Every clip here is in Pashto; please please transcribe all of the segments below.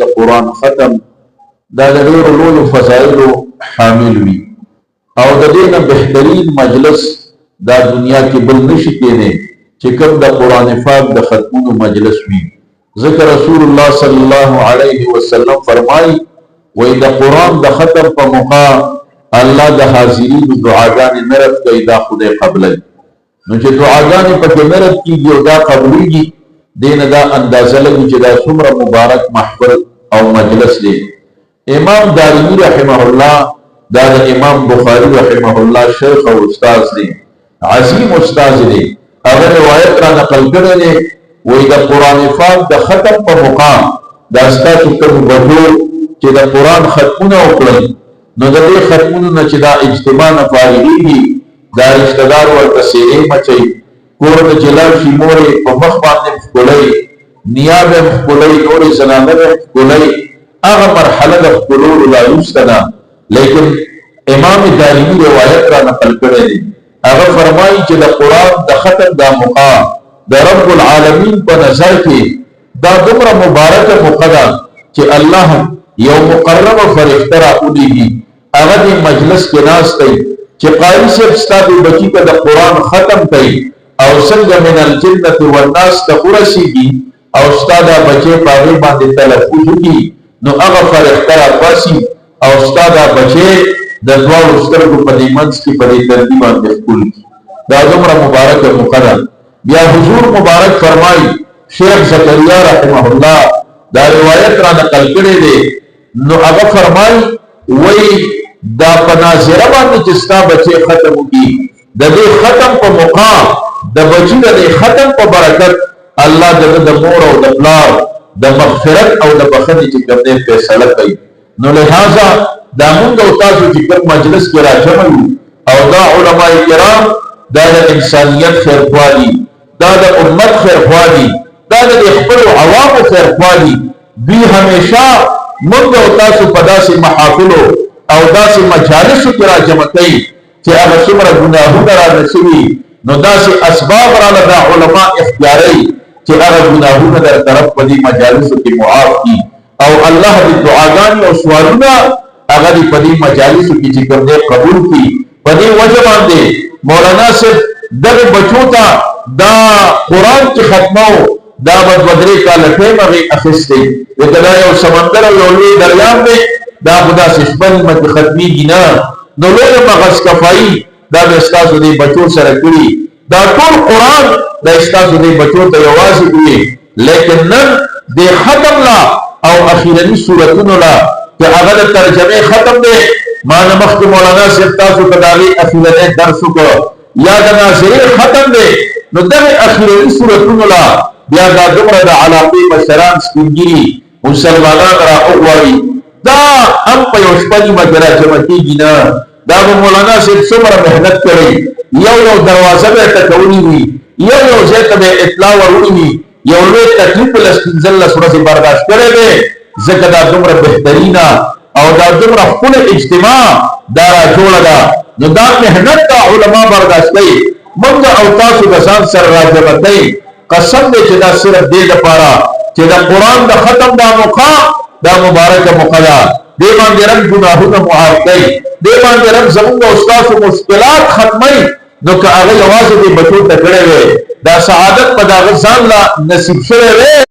د قرآن ختم دا د ډېرو لویو فضایلو حامل وي او د دې نه بهترین مجلس دا دنیا کې بل نشي کېدی چې کوم د قرآن پاک د ختمونو مجلس وي. ځکه رسول الله صلی الله علیه وسلم فرمایي وایي د قرآن د ختم په موقع الله د حاضرینو دعاګانې نه رد کوي، دا خدای قبلوي. نو چې دعاګانې پکې نه رد کېږي او دا قبلېږي، دې نه دا اندازه لګي چې دا څومره مبارک محفل او مجلس دی. امام دارمی رحمه الله دا د امام بخاری رحمه الله شیخ او استاد دی، عظیم استاد دی. هغه روایت را نقل کړی دی وایي د قرآن پاک د ختم په موقع دا ستاسو کوم بهور چې د قرآن ختمونه وکړل، نو د دې ختمونو نه چې دا اجتماع نه فارغېږي، دا رشته دار ورته څېرې مچوي، کور ته چې لاړ شي مور یې په مخ باندې ښکلوي، نیا به یې ښکلوي، نورې زنانه به یې ښکلوي. هغه مرحله د ښکلولو لا وروسته ده. لیکن امام دارمي روایت را نقل کړی دی، هغه فرمایي چې د قرآن د ختم دا موقع د رب العالمین په نظر کې دا دومره مبارکه موقع ده چې الله یو مقربه فرښته راولېږي، هغه دې مجلس کې ناست دی چې قاري صاحب ستا دې بچي ته د قرآن ختم کوي او څنګه من الجنة والناس ته ورسېږي او ستا دا بچی په هغې باندې تلفظ وکړي، نو هغه فرښته راپاسي او ستا دا بچی د دواړو سترګو په دې منځ کې په دې ترتیب باندې ښکل کړي. دا دومره مبارکه موقع ده. بیا حضور مبارک فرمایي، شیخ زکریا رحمه الله دا روایت را نقل کړی دی، نو هغه فرمایي وایي دا په ناظره باندې چې ستا بچی ختم وکړي، د دې ختم په موقع د بچي د دې ختم په برکت الله د مور او د پلار د مغفرت او د بخښنې چې کوم دی فیصله کوي. نو لہذا دا مونږ او تاسو چې کوم مجلس کې راجمع یو او دا علماء کرام دا د انسانیت خیرخوا دي، دا د امت خیرخوا دي، دا د خپلو عوامو خیرخوا دي. دوی همیشه مونږ او تاسو په داسې محافلو او داسې مجالسو کې راجمع کوي چې هغه څومره ګناهونه رانه شوي، نو داسې اسباب راله دا علما اختیاروي چې هغه ګناهونه در طرف په دې مجالسو کې معاف کړي او الله دې دعاګانې او سوالونه هغه دې په دې مجالسو کې چې کوم دی قبول کړي. په دې وجه باندې مولانا صاحب دغه بچو ته دا قرآن کې ختمو دا به دوه درې کاله ټیم هغې اخیستی، لکه دا یو سمندر او یو لوی دریاب دی، دا خو داسې خپل مکې ختمېږي نه. نو لویه مغزکفایي دا به ستاسو دې بچو سره کړي، دا ټول قرآن دا ستاسو دې بچو ته یوازې وي. لیکن نن دې ختم لا او اخیرني صورتونو لا چې هغه د ترجمې ختم دی، ما نه مخکې مولانا صاحب تاسو ته د هغې اخیرنی درس وکړ، یا د ناظرې ختم دی، نو دغې اخیرني صورتونو لا بیا دا دومره د علاقې مشران سپین ږیري مسلمانان را وغواړي، دا هم په یو شپه نیمه کې راجمع کېږي نه. دا به مولانا صاحب څومره محنت کړی، یو دروازه به یې ټکولي وي، یو ځای ته به یې اطلاع وروړي وي، یو لوی تکلیف به لس پنځلس ورځې برداشت کړی دی، ځکه دا دومره بهترینه او دا دومره ښکلې اجتماع دا را جوړه ده. نو دا محنت دا علما برداشت کوي، موږ او تاسو د ځان سره راجمع کوي. قسم دی چې دا صرف دې دپاره چې د قرآن د ختم دا موقع دا مبارکه موقع ده، دې باندې رب ګناهونه معاف کوي، دې باندې رب زمونږ او ستاسو مشکلات ختموي. نو که هغه یوازې دې بچو ته کړی وی، دا سعادت په د هغه ځان لا نصیب شوی وی.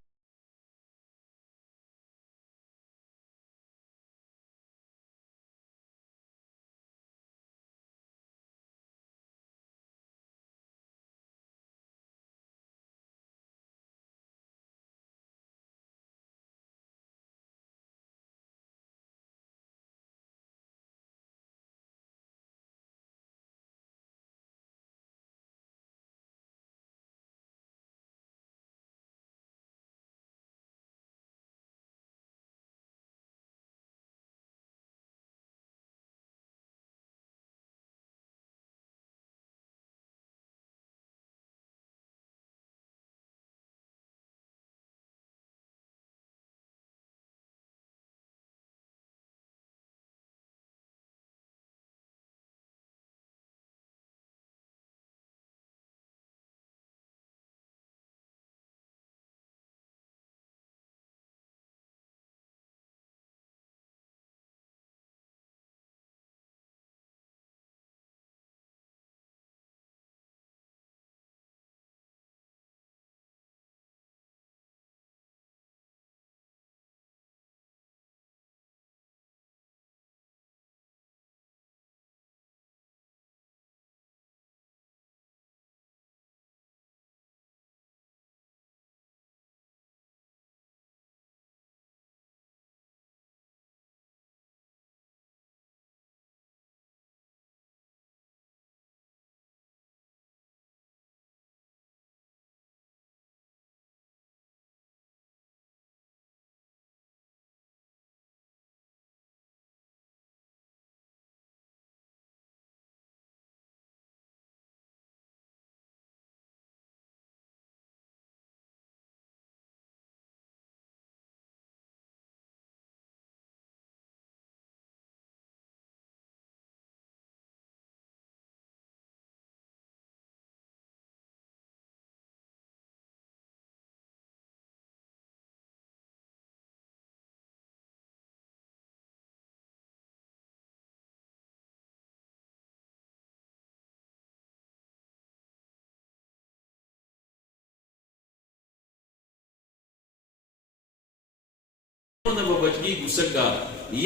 نه به بچکیږو څنګه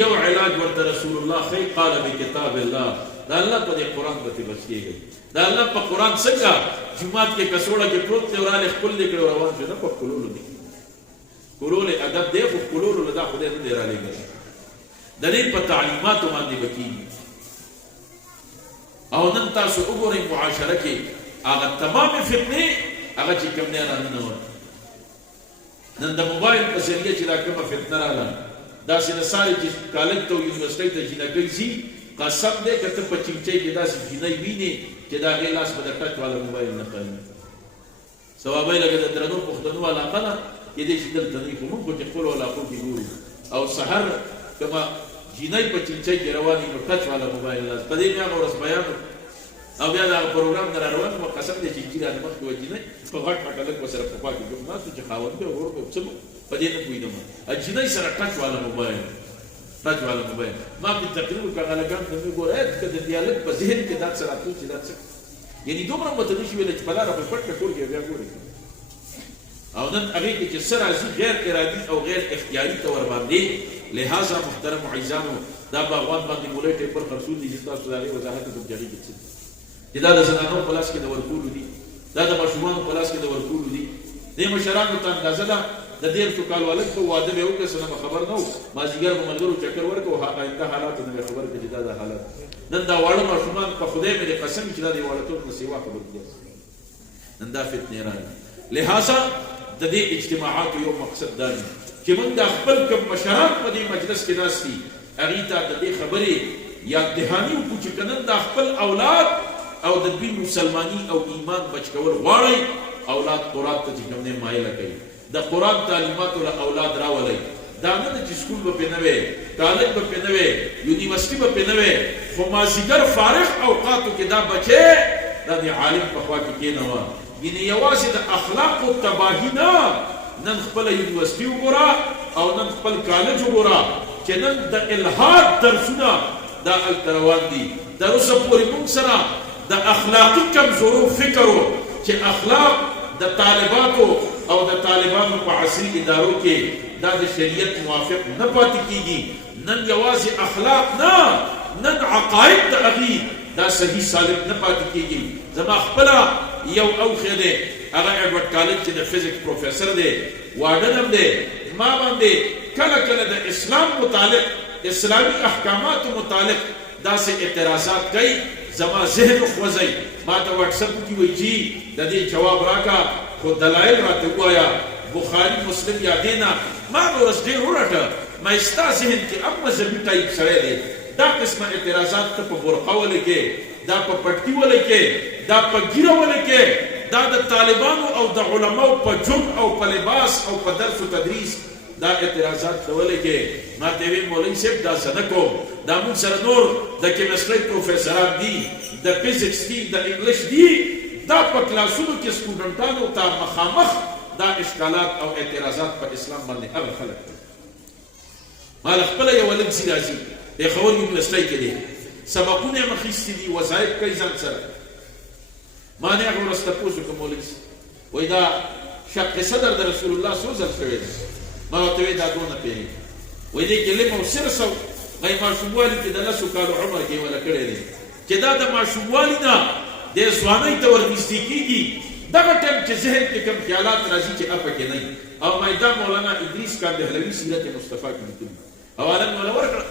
یو علاج ورته رسول الله خی قال بکتاب الله دا الله په دې قرآن باندې بچ کېږي دا الله په قرآن څنګه جومات کې کڅوړه کې پروت دی وراله خپل دې کړو روان شو نه په کولولو دي کولول ادب دی خو کولولو دا خدای نه دی را لېږي د دې په تعلیماتو باندې بکیږي او نن تاسو وګورئ معاشره کې هغه تمام فتنې هغه چې کوم نه راننوت نن د موبایل په ذریعه چې دا کومه فتنه راغله داسې د ساري چې کالج ته او یونیورسټۍ ته جینکۍ ځي قسم دی که ته په چینچۍ کې داسې جینۍ وینې چې د هغې لاس به د ټچ والا موبایل نه قایي صوابی لکه د درنو پښتنو علاقه ده کېدای شي دلته نه وي خو موږ خو چې خپلو علاقو کې ګورو او سحر کومه جینۍ په چینچۍ کې روانې نو ټچ والا موبایل لاس په دې مې هغه ورځ بیان او بیا د هغه پروګرام نه را روان وم قسم دی چې جي رانه مخکې وه جینۍ په غټ غټ هلک به سره په خوا کې ګم ناست و چې خاوند به ورور به څه په دې نه پوهېدم جینۍ سره ټچ والا موبایل ټچ والا موبایل ما پرې تقریر وکړ هغه هلکانو ته مې ګوره که د دې هلک په ذهن کې دا څه راتلو چې دا څه یعنې دومره به ته نه شي ویلی چې په لاره به پټ کړه ټول کې بیا ګورې او نن هغې کې چې څه راځي غیر ارادي او غیر اختیاري ته ورباندې لہذا محترم عزیزانو دا باغوان باندې مولی ټیپر خرڅول دي چې تاسو د هغې وضاحت وکړم چې هغې کې څه چې دا د زنانو په لاس کې د ورکولو دي دا د ماشومانو په لاس کې د ورکولو دي دې مشرانو ته اندازه ده د 13 کال هلک به واده به یې وکړه څه نه به خبر نه و مازدیګر به ملګرو چکر ورکړو آینده حالاتو نه به خبر کړه چې دا د حالات نن دا واړه ماشومان په خدای مې د قسم چې دا د واړهتوب نه سوا خبر دي نن دا فتنې راغلي لہذا د دې اجتماعاتو یو مقصد دا دی چې موږ د خپل کوم مشران په دې مجلس کې ناست دي هغې ته د دې خبرې یاد دهاني وکړو چې که نن دا خپل اولاد او د دوی مسلماني او ایمان بچ کول غواړئ اولاد قرآن ته چې کوم دی مایله کوي د قرآن تعلیماتو له اولاد راولئ دا نه ده چې سکول به پرې نه وی کالج به پرې نه وی یونیورسټي به پرې نه وی خو مازدیګر فارغ اوقاتو کې دا بچې دا د عالم په خوا کې کېنوه یعنې یوازې د اخلاقو تباهي نه نن خپله یونیورسټي وګوره او نن خپل کالج وګوره چې نن د الحاد درسونه دا هلته روان دي تر اوسه پورې موږ سره د اخلاقی کمزورو فکرو چې اخلاق د طالباتو او د طالبانو په عصري ادارو کې دا د شریعت موافق نه پاتې کېږي نن یوازې اخلاق نه نن عقاید د هغې دا صحیح سالم نه پاتې کېږي زما خپله یو اوښی دی هغه ایډورډ کالج چې د فزیکس پروفیسر دی واډن هم دی ما باندې کله کله د اسلام متعلق اسلامي احکاماتو متعلق داسې اعتراضات کوي زما ذهن خوځئ ما ته واټسپ کې وایي جی د دې جواب راکړه خو دلایل راته ووایه بخاري مسلم یادې نه ما به ورځ ډېر ورټه ما ستا ذهن کې هم مذهبي ټایپ سړی دی دا قسمه اعتراضات ته په برقه ولیکې دا په پټکي ولیکې دا په ګیره ولیکې دا د طالبانو او د علماو په جرم او په لباس او په درس و تدریس دا اعتراضات ته ولیکې ما ته ویل مولوي صاحب دا زه نه کوم دا موږ سره نور د کیمسټرۍ پروفیسران دي د فزیکس دي د انګلیش دي دا په کلاسونو کې سټوډنټانو ته مخامخ دا اشکالات او اعتراضات په اسلام باندې هغه خلک کوي ما له خپله یو هلک ځي راځي پېښور یونیورسټۍ کې دی سبقونه یې اخیستي دي وظایف کوي ځان سره ما نه هغه ورځ تپوس وکړم مولوي وایي دا شق صدر د رسول الله څو ځل شوی دی ما ورته وایي دا دونه پوهېږي وایي دې کې لږ او سرس او غی ماشوموالي کې د 10 کالو عمر کې ولا کړی دی چې دا د ماشوموالي نه د ځوانۍ ته ورنږدې کېږي دغه ټایم چې ذهن کې کوم خیالات راځي چې اپه کې نه او دا مولانا ادریس کاندهلوي سیرت مصطفی کې لیکلي حواله مې ولا ورکړه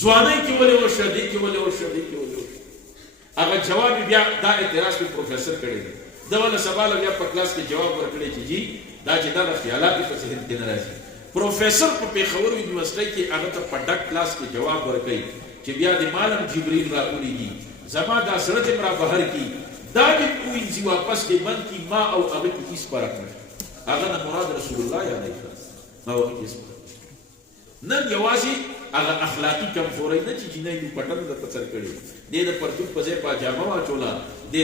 ځوانۍ کې ولې ورشه دې کې ولې ورشه دې کې ولې ورشه هغه جواب بیا دا اعتراض په پروفیسر کړی دی دا ول سوال بیا په کلاس کې جواب ورکړی چې جی دا چې دا خیالات په ذهن کې نه راځي پروفیسر په پیښور یونیورسټۍ کې هغه ته په ډک کلاس کې جواب ورکړي چې بیا د مالم جبرئیل راوړيږي زما دا سره دې مرا بهر کی دا دې کوینځي واپس دې من کی ما او هغه کې هیڅ فرق نه هغه نه مراد رسول الله یا نه ما وایي هیڅ نن یوازې هغه اخلاقی کمزورۍ نه چې جنۍ دې پټن د تسر کړي دې د پرتوب په ځای پاجامه واچولا دې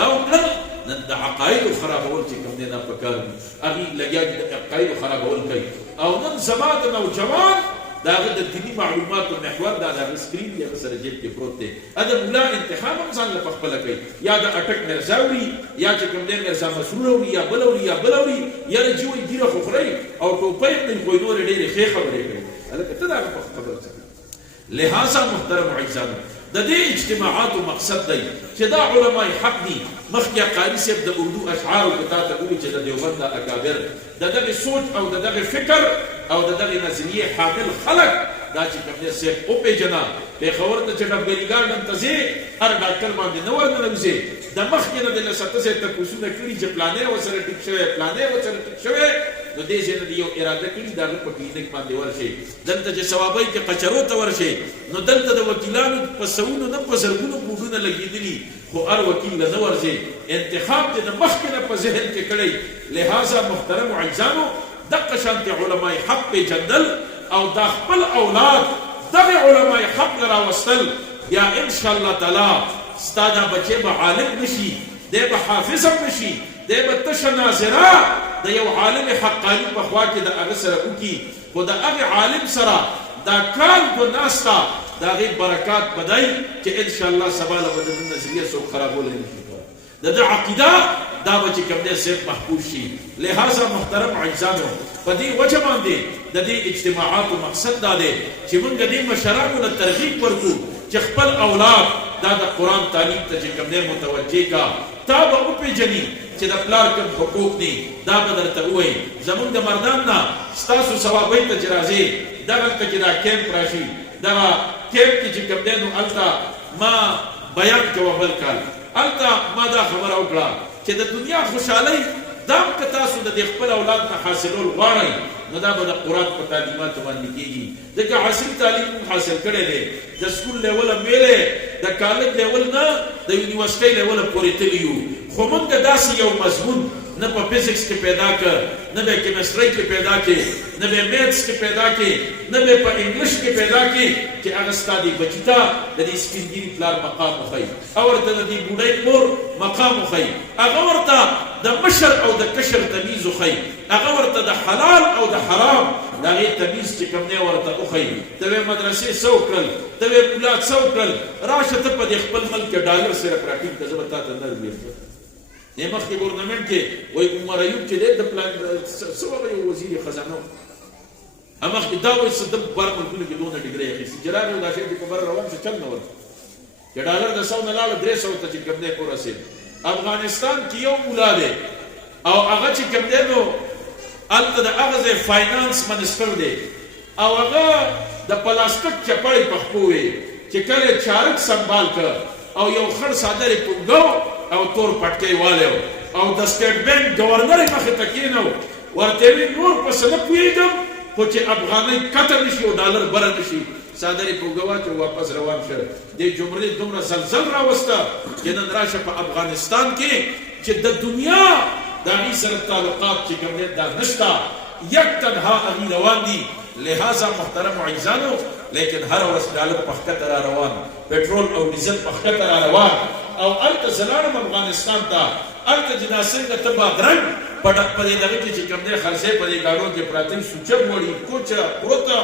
دا وکړل نن د عقاید خرابول چې کوم دې نه پکار دي هغه لګیا دي د عقاید خرابول کوي او نن زما د نوجوان دا هغه د دیني معلوماتو محور دا د سکرین دی هغه سره جیب کې پروت دی دا مولا انتخاب هم ځان له خپله کوي یا د اټک مرزا وړي یا چې کوم دی مرزا مسرور وړي یا بل وړي یا بل وړي یاره چې وایي ګیره خو خورئ او ټوپۍ هم دی خو یې نورې ډېرې ښې خبرې کوي هلکه ته د هغه په خبره څه لہذا محترم عزیزانو د دې اجتماعاتو مقصد دی چې دا علماء حق دي مخکې قاري صاحب د اردو اشعارو کې تا ته وویل چې د دیوبند د اکابر د دغې سوچ او د دغې فکر او د دغې نظریې حامل خلک دا چې کوم دی صاحب وپېژنه پېښور ته چې ډبګري ته ځې هر ډاکټر باندې نه ورننوځې د مخکې نه د لسته صاحب تپوسونه کړي چې پلانې ورسره ټیک شوی پلانې ورسره ټیک شوی نو دې ځای نه د یو اراده کړي د هغه په کلینیک باندې ورشئ دلته چې ثوابۍ کې قچرو ته ورشئ نو دلته د وکیلانو په سوونو نه په زرګونو بوډونه لګېدلي خو هر وکیل له نه ورځئ انتخاب دې د مخکې نه په ذهن کې کړی لہذا محترمو عزیزانو دغه شانتې علماء حق پېژندل او دا خپل اولاد دغه علماء حق له راوستل بیا انشاءالله تعالی ستا دا بچی به عالم نشي دی به حافظ هم نشي دی به تشه ناظره د یو عالم حقاني په خوا کې د هغه سره وکړي خو د هغې عالم سره دا کال دو ناسته د هغې برکات به دی چې انشاءالله سبا له به د ده نظریه څوک خرابولی نه شي د ده عقیده دا به چې کوم دی صرف محفوظ شي لہذا محترم عزیزانو په دې وجه باندې د دې اجتماعاتو مقصد دا دی چې موږ دې مشرانو له ترغیب ورکړو چې خپل اولاد دا د قرآن تعلیم ته چې کوم دی متوجه کا تا به وپېژني چې د پلار کوم حقوق دي دا به درته ووایي زموږ د مردان نه ستاسو ثوابۍ ته چې راځې دغلته چې دا کیمپ راشي دغه کیمپ کې چې کوم دی نو هلته ما بیان کوه بل کال هلته ما دا خبره وکړه چې د دنیا خوشحالۍ دا هم که تاسو د دې خپل اولاد نه حاصلول غواړئ نو دا به د قرآن په تعلیماتو باندې کېږي ځکه عصري تعلیم هم حاصل کړی دی د سکول لیوله میلې د کالج لیول نه د یونیورسټۍ لیوله پورې تللي یو خو موږ داسې یو مضمون نه په فزیکس کې پیدا کړ نه به کیمسټرۍ کې پیدا کړې نه به میتس کې پیدا کړې نه به په انګلیش کې پیدا کړې چې هغه ستا دې بچي ته د دې سپین ګیري پلار مقام وښایي او ورته د دې بوډۍ مور مقام وښایي هغه ورته د مشر او د کشر تمیز وښایي هغه ورته د حلال او د حرام د هغې تمیز چې کوم دی ورته وښایي ته وې مدرسې څه وکړل ته وې پولاد څه وکړل راشه ته په دې خپل ملک کې ډالر سره پراټین ته زه به تا ته نه ویل دې مخکې ګورنمنټ کې وایي عمر ایوب چې دی د پلان څه وغه یو وزیر خزانه و مخکې دا وایي څه د بار ملکونو کې دونه ډګرۍ اخیستي چې راغی دا شی چې په بره روان شو چل نه ورته چې ډالر د 100 نه لاړه 300 ته چې کوم دی ورسېد افغانستان کې یو مولا دی او هغه چې کوم دی نو هلته د هغه ځای فاینانس منسټر دی او هغه د پلاستیک چپړې په خپو وې چې کله یې چارک سنبال کړ او یو خړ څادر یې پونګو او تور پټکی والیو او د سټیټ بینک گورنر یې مخې ته کېنو ورته یې نور پسې نه پوهېږم خو چې افغانۍ کته نه شي او ډالر بره نه شي څادر یې پونګه واچو واپس روان شه دې جملې دومره زلزل راوسته چې نن راشه په افغانستان کې چې د دنیا د هغې سره تعلقات چې کوم دی دا نشته یک تنها هغې روان دي لہذا محترم عزیزانو لیکن هر ورځ ډالر په ښکته را روان پټرول او ډیزل په ښکته را روان او هلته زه لاړم افغانستان ته هلته چې دا څنګه ته بادرنګ په دې دغه کې چې کوم دی خرڅې په دې ګاډو کې پراته وي سوچه غواړي کوچه پروته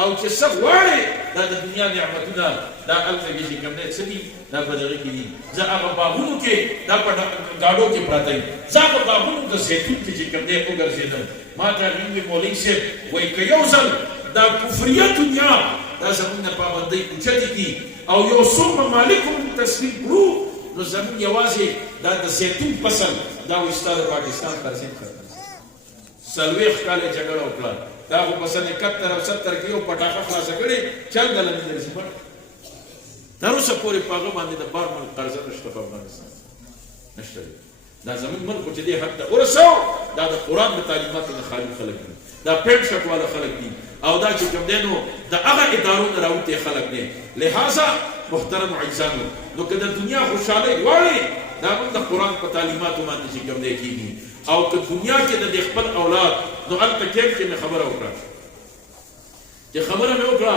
او چې څه غواړې دا د دنیا نعمتونه دا هلته کې چې کوم دی څه دي دا په دغه کې دي زه هغه باغونو کې دا په ګاډو کې پراته وي زه هغه باغونو د زیتون کې چې کوم دی وګرځېدم ما ته هغې وویل مولوي صاحب وایي که یو ځل دا کفریه دنیا دا زموږ نه پابندۍ اوچتې دي او یو څو ممالک هم تصویر کړو نو زموږ یوازې دا د زیتون فصل دا وایي ستا د پاکستان پرسنټ 40 کاله جګړه وکړه دا خو په سن 71 او 70 کې یو پټاخه خلاصه کړې چل دله نه درځي تر اوسه پورې په هغه باندې د بار ملک قرضه نشته په افغانستان نشته دا زموږ ملک چې دې حد ته ورسو دا د قرآن د تعلیماتو نه خالي خلک دي دا پینټ شرټ والا خلک دي او دا چې کوم دی نو د هغه ادارو نه راوتې خلک دي لہذا محترم عزیزانو نو که د دنیا خوشحالۍ غواړې دا موږ د قرآن په تعلیماتو باندې چې کوم دی کېږي او که دنیا کې د خپل اولاد نو هلته کیمپ کې مې خبره وکړه چې خبره مې وکړه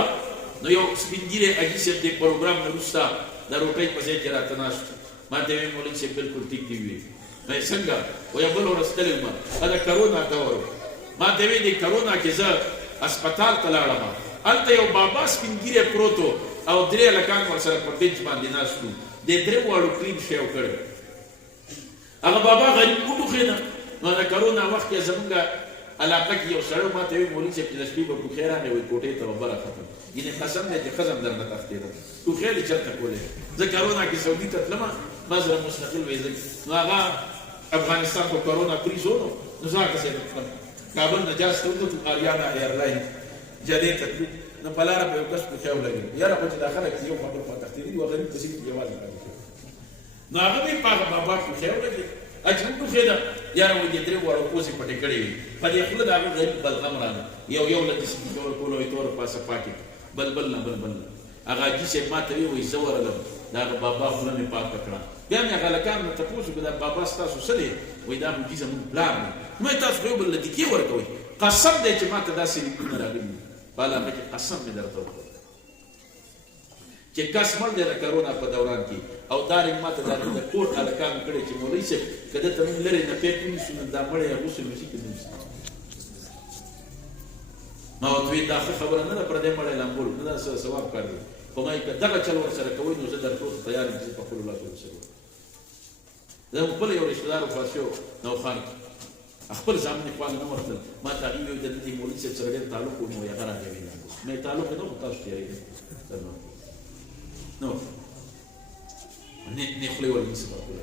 نو یو سپین ږیری حاجي صاحب د پروګرام نه وروسته د روټۍ په ځای کې راته ناست ما ته ویل مولوي صاحب بلکل ټیک دي ویل څنګه وایي بل ورځ تللی وم دا کرونا دور ما ته ویل د کرونا کې زه اسپتال ته لاړم هلته یو بابا سپین ږیری پروت و او درې هلکان ورسره په بنچ باندې ناست وو د درې واړو کریم شی کړی هغه بابا غریب وټوخېده نو د کرونا وخت کې زمونږ علاقه کې یو سړی ما ته وایي مولوي صاحب چې د شپې به ټوخی راغی وایي کوټې ته به بره ختم یعنې قسم دی چې ښځه هم درنه تښتېده ټوخی دې چېرته کولی زه کرونا کې سعودي ته تلمه ما سره مستقل وایي نو هغه افغانستان په کرونا فریز و نو زه هغسې تلم کابل نه جاز ته وتلو آریانا ایرلاین جدې ته تلو نو په لاره به یو کس ټوخی ولګېد یاره خو چې دا خلک یو خبر خوا تښتېدلي وه غریب په سیمې کې یوازې پاتې شو نو هغه مې په هغه بابا ټوخی ولګېد چې موږ ټوخېده یاره وایي دې درې واړو پوزې پټې کړې وي په دې خوله د هغه غریب بلغم راغله یو له داسې ورکولو وایي تور پاسه پاکې بل نه هغه حاجي صاحب ما ته وایي زه ورغلم د هغه بابا خوله مې پاکه کړه بیا مې هغه هلکان نه تپوس وکړو دا بابا ستاسو څه دی وایي دا حاجي زموږ پلار دی نو تاسو خو یو بل له دیکې ورکوئ قسم دی چې ما ته داسې لیکونه راغلي دي په علاقه کې قسم مې درته وکړ چې کس مړ دی د کرونا په دوران کې او دا رنګ ما ته د کور هلکانو کړی چې مولوي صاحب که دلته موږ لرې نه پیټ ونیسو نو دا مړی غسل وشي که نه وشي ما ورته وایي دا ښه خبره نه ده پردی مړی لامبول نه دا ثواب کار دی خو ما که دغه چل ورسره کوئ نو زه درته اوس تیار یم چې زه په خپلو لاسو ورسره زه خپل یو رشتهدار وفات شوی نوخان کې خپل زامن یې خواله نه ورتلل ما ته هغې وویل د دې مولوي صاحب سره ډېر تعلق و نو هغه راته ویل مې تعلق یې نه خو تاسو تېرېږئ نو نه خولې ورنیسه په خپله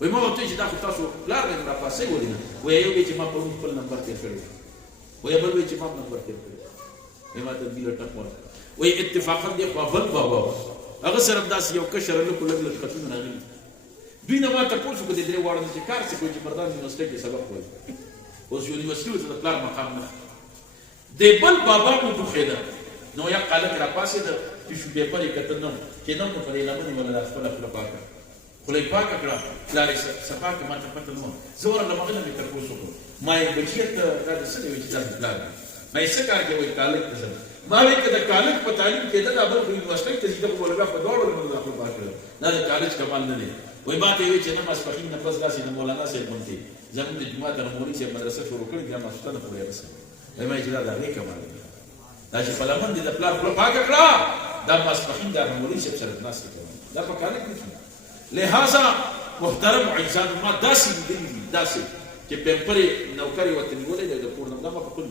وایي ما ورته وایي چې دا خو تاسو پلار دی نو راپاسئ ولې نه وایي یو وایي چې ما پرون خپل نمبر تېر کړی وایي بل وایي چې ما نمبر تېر کړی وایي ما ته بیله ټک ورکړه وایي اتفاقا دی خوا بل بابا هغه سره هم داسې یو کشر لږ لږ خطونه راغلي دوی نه ما تپوس وکړو د درې واړو نه چې کار څه کوي چې مردان یونیورسټۍ کې سبق وایي اوس یونیورسټي ورته د پلار مقام نه د بل بابا مو ټوخېده نو یا قالک راپاسېده ټیشو پیپر یې کته نه چې نه نو په دې لمنې ولا دا خپله خوله پاکه خوله یې پاکه کړه پلار یې صفا کړه ما ته پته نه وه زه ورغلم هغه نه مې تپوس وکړو ما یې بچیه ته دا د څه دی وایي چې دا د پلار دی ما یې څه کار کوې وایي کالک ته ځم ما وایي که د کالج په تعلیم کېده دا بل خو یونیورسټۍ ته ځي ده خو مولویان په دواړو لمنو داخل پاک کړل دا د کالج کمال نه دی وایي ما ته یې وایي چې نه ماسپښین نه پس داسې د مولانا صاحب غوندې زموږ د جومات نه مولوي صاحب مدرسه شروع کړې بیا ماسخوتنه پورې یې رسوي وایي ما یې چې دا د هغې کمال دی دا چې په لمن دې د پلار خوله پاکه کړه دا ماسپښین دا د مولوي صاحب سره ناستې کوي دا په کالج نه کېږي لهذا محترم عزیزانو ما داسې لیدلي دي داسې چې پیمپر یې نوکر یې ورته نیولی دی د کور نه دا ما په خپل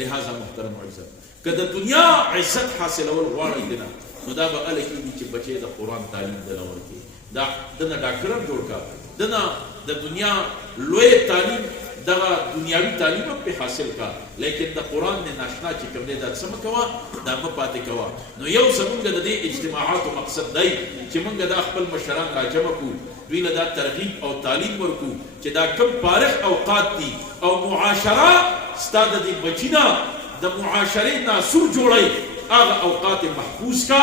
لهذا محترم عزت که د دنیا عزت حاصلول غواړئ دنه نو دا به هله کېږي چې بچی د قرآن تعلیم دنه ورکړي دنه ډاکټر هم جوړ کړه دنه د دنیا لوی تعلیم دغه دنیاوي تعلیم هم پې حاصل کړه لیکن د قرآن نه ناشنا چې کوم دی دا څه مه کوه دا مه پاتې کوه نو یو زمونږ د دې اجتماعاتو مقصد دی چې موږ دا خپل مشران راجمع کړو دوی له دا ترغیب او تعلیم ورکړو چې دا کم فارغ اوقات دي او معاشره ستا د دې بچي نه د معاشرې ناسور جوړئ هغه اوقات محفوظ کا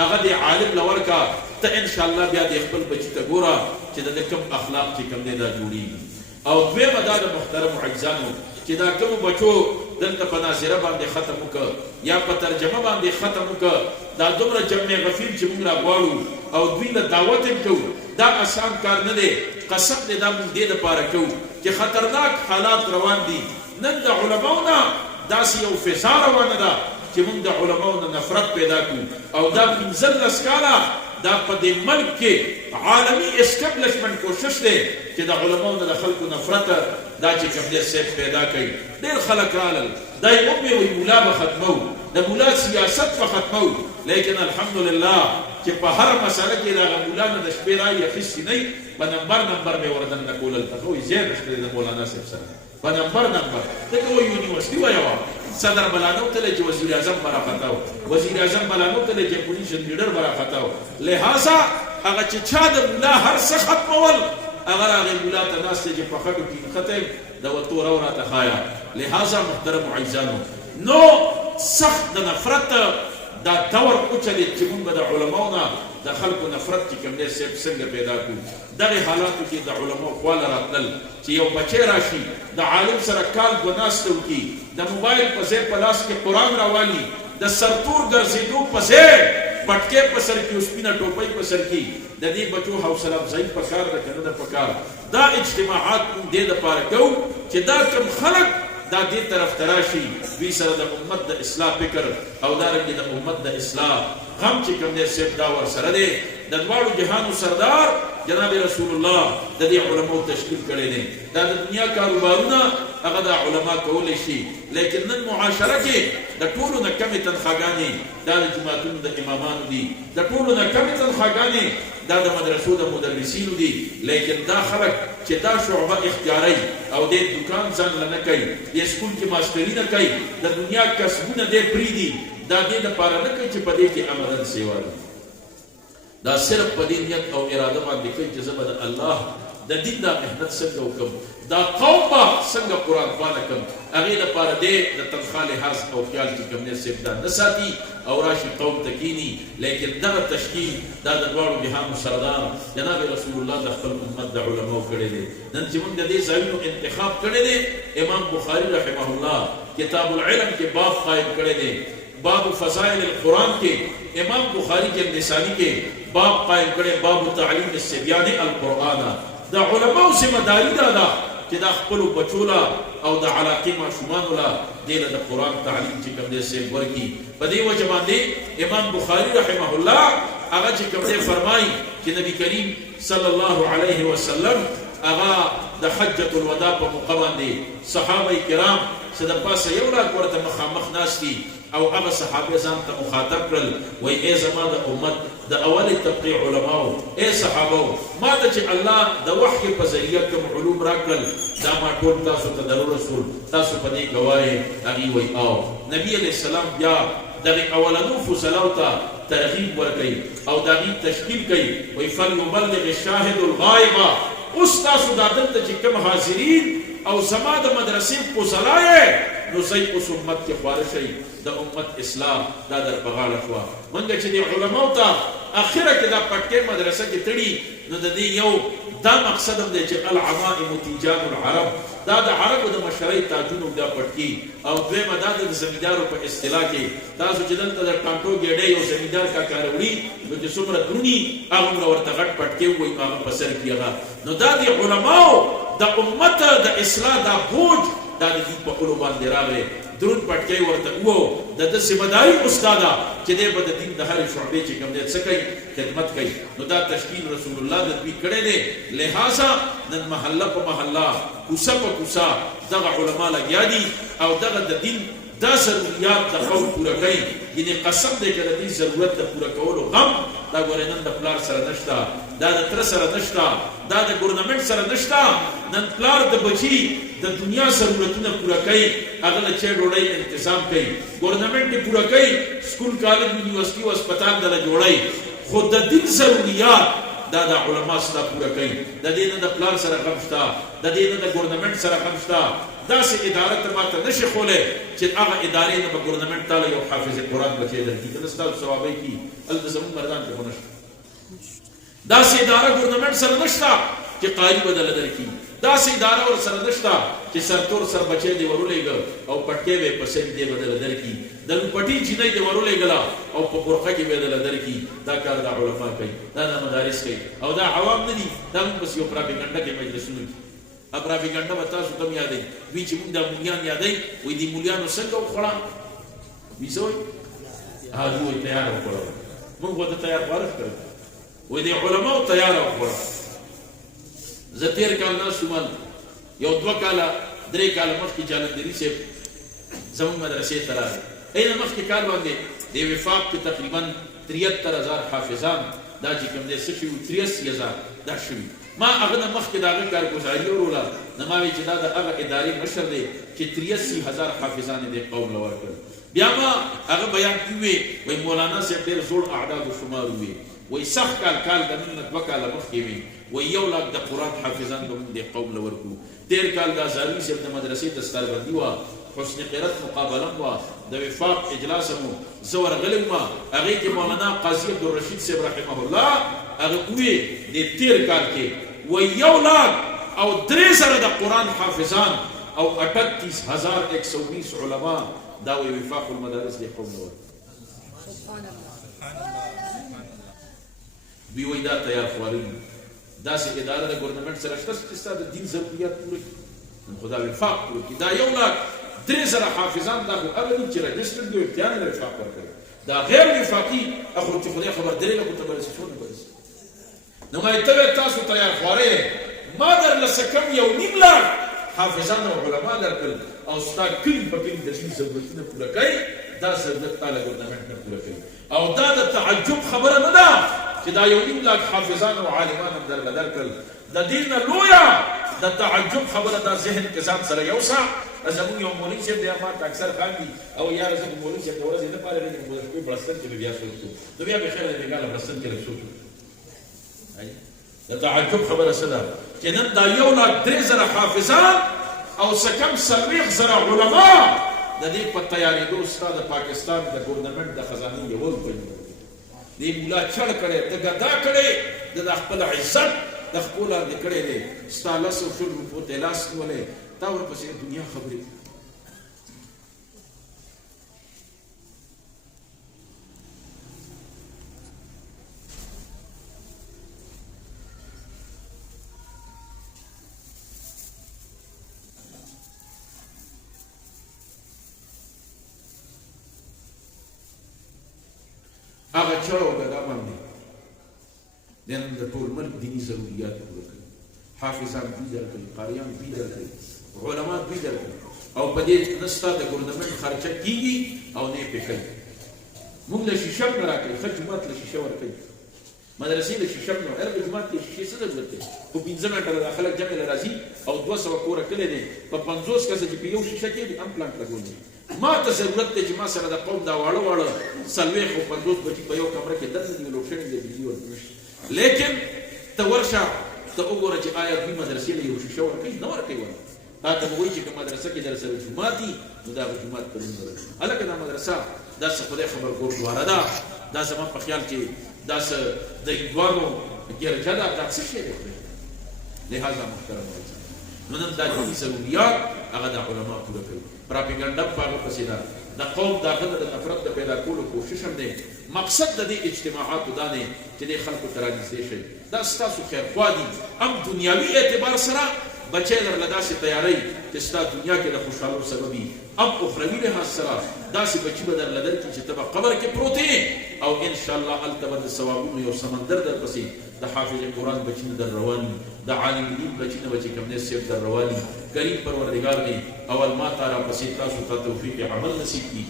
هغه د عالم له ورکه ته انشاءالله بیا د خپل بچي ته ګوره چې د کوم اخلاق چې کوم دی دا جوړېږي او دویمه دا د محترمو عزیزانو چې دا کومو بچو دلته په ناظره باندې ختم وکړه یا په ترجمه باندې ختم وکړه دا دومره جمع غفیر چې موږ راغواړو او دوی له دعوت هم کوو دا آسان کار نه دی قسم دی دا موږ دې دپاره کوو چې خطرناک حالات روان دي نن د علماو نه داسې یو فضا روانه ده چې موږ د علماو نه نفرت پیدا کړو او دا 15 کاله دا په دې ملک کې عالمي اسټبلشمنټ کوشش دی چې د علماو نه د خلکو نفرت دا چې کوم دی صاحب پیدا کوي ډېر خلک رالل دا یې ومې وایي مولا به ختمو د مولا سیاست به ختمو لیکن الحمدلله چې په هر مسله کې د هغه مولا نه د شپې رایې اخیستې نه وي په نمبر مې وردننه کولل ته خو یې ځای نشته د مولانا صاحب سره په نمبر ځکه وایي یونیورسټي وایه صدر بلانو تله چې وزیر اعظم برا خطاو وزیر اعظم بلانو تله چې اپوزیشن لیډر برا خطاو لہذا هغه چې چا د مولا هر څه ختمول هغه هغې مولا ته ناست دی چې په خټو کې نښتی د وتوره و راته ښایه لہذا محترمو عزیزانو نو سخت د نفرت دا دور وچلېد چې موږ به د علماو نه د خلکو نفرت چې کوم دی صاحب څنګه پیدا کړو دغې حالاتو کې د علماو خواله راتلل چې یو بچی راشي د عالم سره کال دوه ناسته وکړي د موبایل په ځای په لاس کې قرآن راوالي د سرتور ګرځېدو په ځای پټکې په سر کې او سپینه ټوپۍ په سر کې د دې بچو حوصله افزایي پکار ده که نه ده پکار دا اجتماعات موږ دې دپاره کوو چې دا کوم خلک دا دې طرف ته راشي دوی سره د امت د اصلاح فکر او دارنګې د امت د اصلاح غم چې کوم دی صرف دا ورسره دی د دواړو جهانو سردار جناب رسول الله د دې علماو تشکیل کړی دی دا د دنیا کاروبارونه هغه د علما کولی شي لیکن نن معاشره کې د ټولو نه کمې تنخواګانې دا د جوماتونو د امامانو دي د ټولو نه کمې تنخواګانې دا د مدرسو د مدرسینو دي لیکن دا خلک چې دا شعبه اختیاري او د دکان ځان له نه کوي د سکول کې ماسټري نه کوي د دنیا کسبونه دې پرېږدي دا دې دپاره نه کوي چې په دې کې عملاً سیوا ده دا صرف په دې نیت او اراده باندې کوي چې زه به د الله د دین دا محنت څنګه وکړم دا قوم به څنګه قرآن خوانه کړم هغې دپاره دی د تنخوا لحاظ او خیال چې کوم دی صرف دا نه ساتي او راشي قوم ته کیني لیکن دغه تشکیل دا د دواړو جهانو سردار جناب رسول الله د خپل امت د علماو کړی دی نن چې موږ د دې ځایونو انتخاب کړی دی امام بخاري رحمه الله کتاب العلم کې باب قائم کړی دی باب فضائل القرآن کې امام بخاري کې نسانی کې باب قائم کړی باب تعلیم الصبیان القرآن د علماو ذمہ داري دا ده چې دا خپلو بچو له او د علاقې ماشومانو له دې له د قرآن تعلیم چې کوم دی صرف ورکړي په دې وجه باندې امام بخاري رحمه الله هغه چې کوم دی فرمایي چې نبي کریم صلی الله علیه وسلم هغه د حجة الوداع په موقع باندې صحابه کرام چې د پاسه یو لاک ورته مخامخ ناست دي او هغه صحابه ځان ته مخاطب کړل وایي ای زما د امت د اولې طبقې علماو ای صحابو ما ته چې الله د وحي په ذریعه کوم علوم راکړل دا ما ټول تاسو ته درو رسول تاسو په دې ګواهی هغې وایي او نبي علیه السلام بیا دغې اولنو فضلاو ته ترغیب ورکوي او د هغې تشکیل کوي وایي فلیبلغ الشاهد الغایبه اوس تاسو دا دلته چې کوم حاضرین او زما د مدرسې فضلا یې نو زی اوس امت کې خواره شئ د امت اصلاح دا در په غاړه شوه موږ چې د علماو ته اخره کې دا پټکې مدرسه کې تړي نو د دې یو دا مقصد هم دی چې العمائم تیجان العرب دا د عربو د مشرۍ تاجونو دا پټکي او دویمه دا د زمیندارو په اصطلاح کې تاسو چې دلته د ټانټو ګېډۍ یو زمیندار کاکا راوړي نو چې څومره دروني هغومره ورته غټ پټکې ووایي هغه په سر کې هغه نو دا د علماو د امت د اصلاح دا بوج دا د دې په خولو باندې راغلی درود پټکی ورته وو د ده ذمه داري استاده چې دی به د دین د هرې شعبې چې کوم دی څه کوي خدمت کوي نو دا تشکیل رسول الله د دوی کړی دی لہذا نن محله په محله کوڅه په کوڅه دغه علما لګیا دي او دغه د دین دا ضروریات د قوم پوره کوي یعنې قسم دی که د دې ضرورت د پوره کولو غم دا ګورې نن د پلار سره نشته دا د تره سره نشته دا د ګورنمنټ سره نشته نن پلار د بچي د دنیا ضرورتونه پوره کوي هغه له چای ډوډۍ انتظام کوي ګورنمنټ یې پوره کوي سکول کالج یونیورسټي او هسپتال دله جوړوي خو د دین ضروریات دا د علما ستا پوره کوي د دې نه د پلار سره غم شته د دې نه د ګورنمنټ سره غم شته داسې اداره ته ماته نشي خولی چې هغه ادارې نه به ګورنمنټ تاله یو حافظ قرآن بچی درکړي که نه ستاسو ثوابی کي هلته زموږ مردان کې خو نشته داسې اداره ګورنمنټ سره نشته چې قاري به دله درکړي داسې اداره ور سره نشته چې سرتور سر بچی دې ورولېږه او پټکې به یې په سر دې به دله درکړي د پټي چینۍ دې ورولېږله او په برخه کې به یې دله درکړي دا کار د علما کوي دا د مدارس کوي او دا عوام نه دي دا موږ بس یو پراپېګنډه کې مجلسونو کې پراپېګنډه به تاسو ته هم یادوي دوی چې موږ دا مولیان یادوي وایي دې مولیانو څنګه وخوړه دوی څه وایي دوی وایي تیاره وخوړه موږ ورته تیار خواره کړی وایي دې علماو تیاره وخوړه زه تېر کال ناست وم یو 2 کاله 3 کاله مخکې جالندري صاحب زموږ مدرسې ته راغی اینه مخکې کال باندې د وفاق کې تقریبا 73,000 حافظان دا چې کوم دی څه شوي 83,000 دا شوي ما هغه نه مخکې د هغه کارګزاري وروله نو ما وایي چې دا د هغه ادارې مشر دی چې 83,000 حافظان یې دې قوم له ورکړل بیا ما هغه بیان کې وایي مولانا صاحب ډېر زوړ اعداد و شمار وي وایي سخت کال د نن نه 2 کاله مخکې وي وایي 1 لاک د قرآن حافظان به موږ دې قوم له ورکړو تېر کال د ازاري صاحب د مدرسې دستاربندي وه حسن قرت مقابله وه د وفاق اجلاس مو زه ورغلی وم هغې کې مولانا قاضي عبدالرشید صاحب رحمه الله هغه ووی د تېر کال کې وایي 1 لاک او 3,000 د قرآن حافظان او 38,120 علما دا وایي وفاق المدارس دې قوم له ورکړو دوی وایي دا تیار خواري داسې اداره د ګورنمنټ سره شته چې ستا د دین ضروريات پوره کړي خدا وفاق وکړي. دا 1,03,000 حافظان دا خو هغه دي چې رجسټر دي او امتحان یې وفاق ورکوي. دا غیر وفاقي هغه چې خدای خبر درې لکو ته برسي څونه برسي. نو وایي ته تاسو تیار خوارې ما درله څه کم 1.5 لاک حافظان او علما درکړل او ستا کلي په کلي د دې ضرورتونه پوره کوي. دا ضرورت تاله ګورنمنټ نه پوره کوي. او دا د تعجب خبره نه ده چې دا 1.5 لاک حافظان او عالمان هم درله درکړل. د دې نه لویه د تعجب خبره دا ذهن کې ځان سره یوسه. زموږ یو مولوي صاحب دی ما ته اکثر خاندي او یاره زه مولوي صاحب د ورځې نه پاره نه کوم کوئی بلستان کې بیا سوچ کوم نو بیا به خیر دی ګاله بلستان کې سوچ د تعجب خبره څه ده چې نن دا 1,03,000 حافظان او سکم 40,000 علما د دې په تیارېدو ستا د پاکستان د ګورنمنټ د خزانې یول کوي. دې مولا چړ کړی د ګدا کړی د خپل عزت د خپل د کړی دی ستا 100 روپو ته لاس نیولې تا ورپسې دنیا خبرې. هغه چړ او ګدا باندې د ټول ملک دیني ضروريات پوره کوي. حافظان بي درکړي، قاریان بي درکړي، علما بي درکړي او په دې نستا د ګورنمنټ خرچه کیږي او نه پې کوي. موږ له شیشه نه راکړي ښه جومات له شیشه ورکوي مدرسې له شیشه نه هر جومات ته شیشې څه ضرورت دی خو 15 منټه د خلک جمع له راځي او 200 کوره کلی دی په 50 کسه چې په یو شیشه کې هم پلانټ لګول دي. ما ته ضرورت دی چې ما سره د قوم دا واړه واړه 40 او 50 بچي په یو کمره کې دننه دي لوکشن دی بجلی ورکوي. لیکن ته ورشه ته وګوره چې آیا دوی مدرسې له یو شیشه ورکوي نه ورکوي. تا ته وایي چې کوم مدرسه کې در سره جومات دي نو دا جومات په نوم راځي. هلکه دا مدرسه دا څه خدای خبر ګوردواره ده دا زما په خیال کې دا څه د هندوانو ګرجه ده دا څه شی دی. لهذا محترم نو نن دا دیني ضروريات هغه د علما پوره کوي. پراپیګنډا په هغه پسې ده د قوم داخله د نفرت د پیدا کولو کوشش هم دی. مقصد د دې اجتماعاتو دا دی چې د خلکو ته رانږدې شي. دا ستاسو خیرخوا دي هم دنیاوي اعتبار سره بچی درله داسې تیاری چې ستا دنیا کې د خوشحالو سبب وي هم اخروي لحاظ سره داسې بچي به درله درکړي چې ته به قبر کې پروت یې او انشاءالله هلته به د ثوابونو یو سمندر درپسې د حافظ قرآن بچي نه در روان وي د عالم دین بچي نه به چې کوم دی صاحب در روان وي. کریم پروردګار دی اول ما ته راپسې تاسو ته توفیق عمل نصیب کړي.